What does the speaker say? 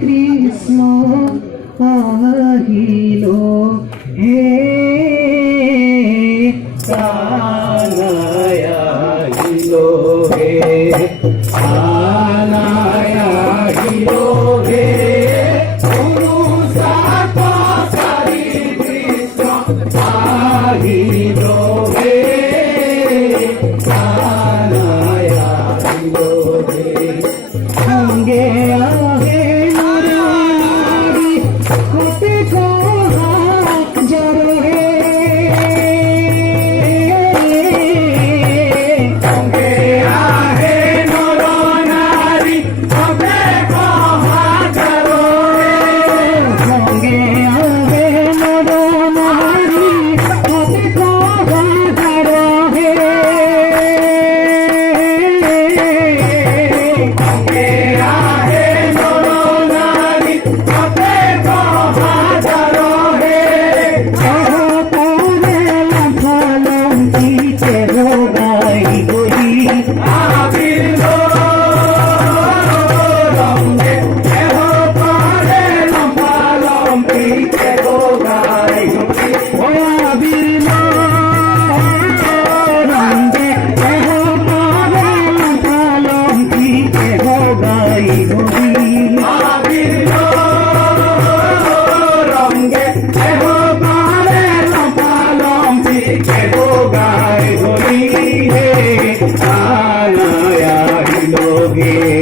কৃষ্ণ আহিল হে কানাই আহিল হে কানাই আহিল হে অনুসারী কৃষ্ণ আহিল হে কানাই আহিল হে সঙ্গে আহে নারী কতে হাজার হে সঙ্গে আহে নর নারী কতে হাজার হে সঙ্গে আহে নর নারী কতে হাজার হে সঙ্গে আহে নর নারী কতে হাজার হে সহকারে লাফালাম পিছে রোগাই গই আবির রঙ্গে সহকারে লাফালাম পিছে রোগাই গই ও আবির রঙ্গে সহকারে লাফালাম পিছে রোগাই গই আবির রঙ্গে সহকারে লাফালাম পিছে রোগাই গই হে কানাই আহিল হে